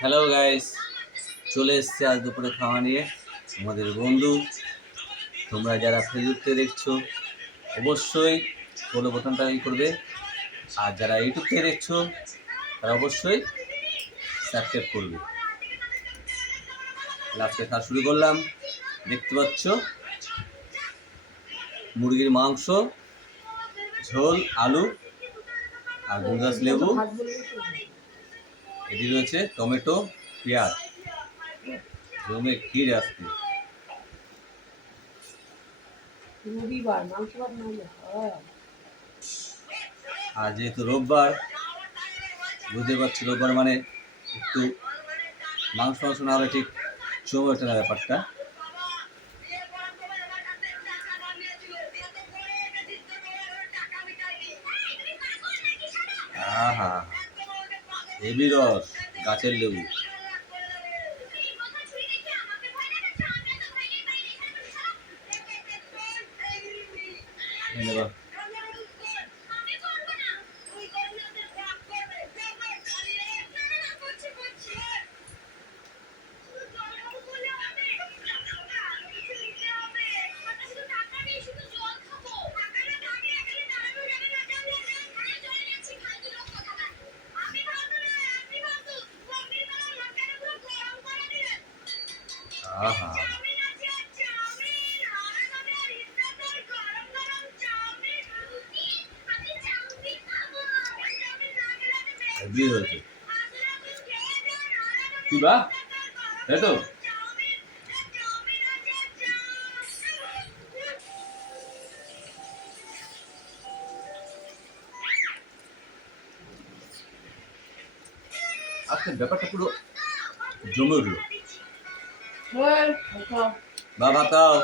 Hello guys চলে এসছে আজ দুপুরে খাওয়া নিয়ে। আমাদের বন্ধু, তোমরা যারা ফেসবুক থেকে দেখছ, অবশ্যই ফলো বোতামটা ই করবে। আর যারা ইউটিউব দেখছ, তারা অবশ্যই সাবস্ক্রাইব করবে। লাস্টে খাওয়া শুরু করলাম। দেখতে পাচ্ছ, মুরগির মাংস, ঝোল, আলু আর গুলগাছ লেবু। এটি রয়েছে টমেটো পেঁয়াজ। জমে ক্ষীর আসছে রবিবার মাংস ভাত না আর যেহেতু রোববার বুঝতে পারছি রোববার মানে একটু মাংস মাংস না হলে ঠিক ওঠে না ব্যাপারটা। আহা। হেভি রস গাছের লেবু। এই আহা। হেভি হয়েছে। কি বা? তাই তো। আজকে ব্যাপারটা পুরো জমে উঠল। বাবা তাও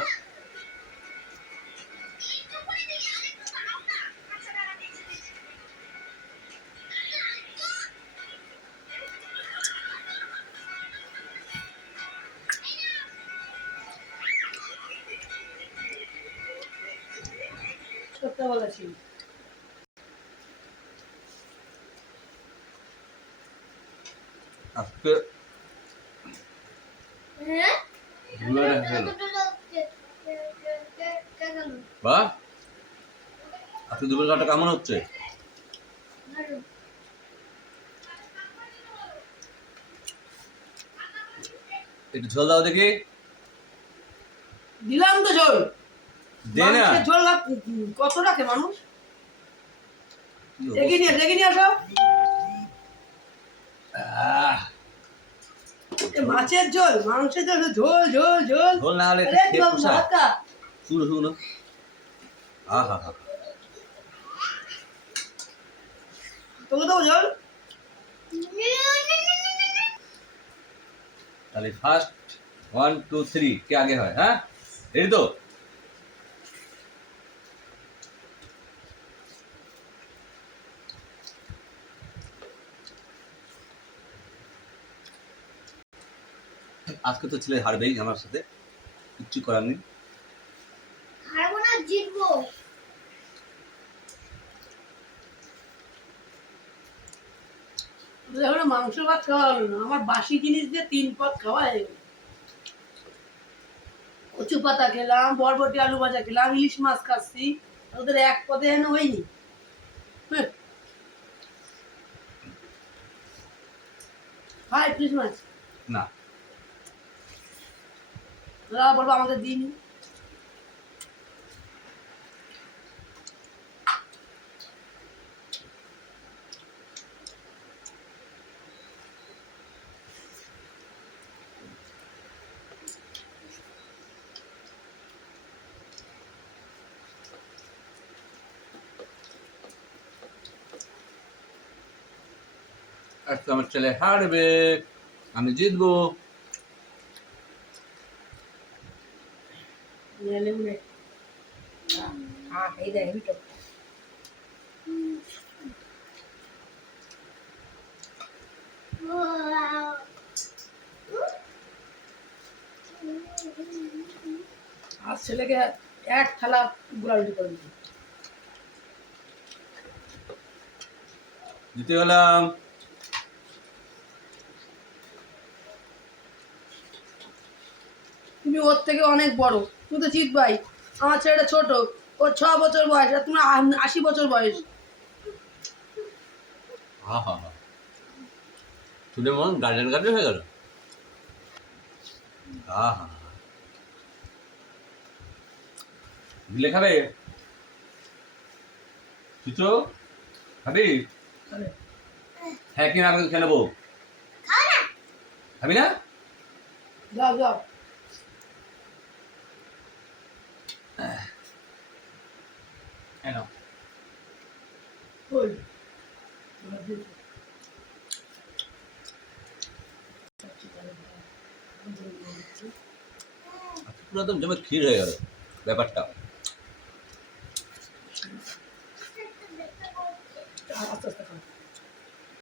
ছোট্টবেলা ছিল আজকে বা? আজকে দুপুর খাওয়াটা কেমন হচ্ছে? একটু ঝোল দাও দেখি। দিলাম তো ঝোল। দে না। ঝোল কত রাখে মানুষ? দেখে নিয়ে? নিয়ে আসো আহ, এ মাছের ঝোল মাংসের ঝোল ঝোল ঝোল ঝোল। ঝোল না হলে। শুনো শুনো। আহা হা তোকে দেবো ঝোল? তাহলে ফার্স্ট ওয়ান টু থ্রি কে আগে হয় হ্যাঁ? এই তো? আজকে তো ছেলে হারবেই আমার সাথে কিচ্ছু করার নেই। হারবো না জিতবো। মাংস ভাত খাওয়া হলো না আমার বাসি জিনিস দিয়ে তিন পদ খাওয়া হয়ে গেল। কচু পাতা খেলাম বরবটি আলু ভাজা খেলাম ইলিশ মাছ খাচ্ছি ওদের এক পদে এনে হয়নি। হ্যাঁ। হাই ইলিশ মাছ? না। ওরা বলব আমাদের দিন। আজকে আমার ছেলে হারবে আমি জিতবো। ಇದೆ আর ছেলেকে এক থালা গুড়ালুটি করে দিতে তুমি ওর থেকে অনেক বড় তুমি তো জিত ভাই। আমার ছেলেটা ছোট ওর ছ বছর বয়স আর তোমার আশি বছর বয়স। হা হা হা। শুনে মন গার্ডেন গার্ডেন হয়ে গেল? হা হা দিলে খাবে? হ্যাঁ কিনা আমি খেয়ে নেব। খাবি না? যাও যাও। কেন ওই পুরো একদম জমে ক্ষীর হয়ে গেল ব্যাপারটা।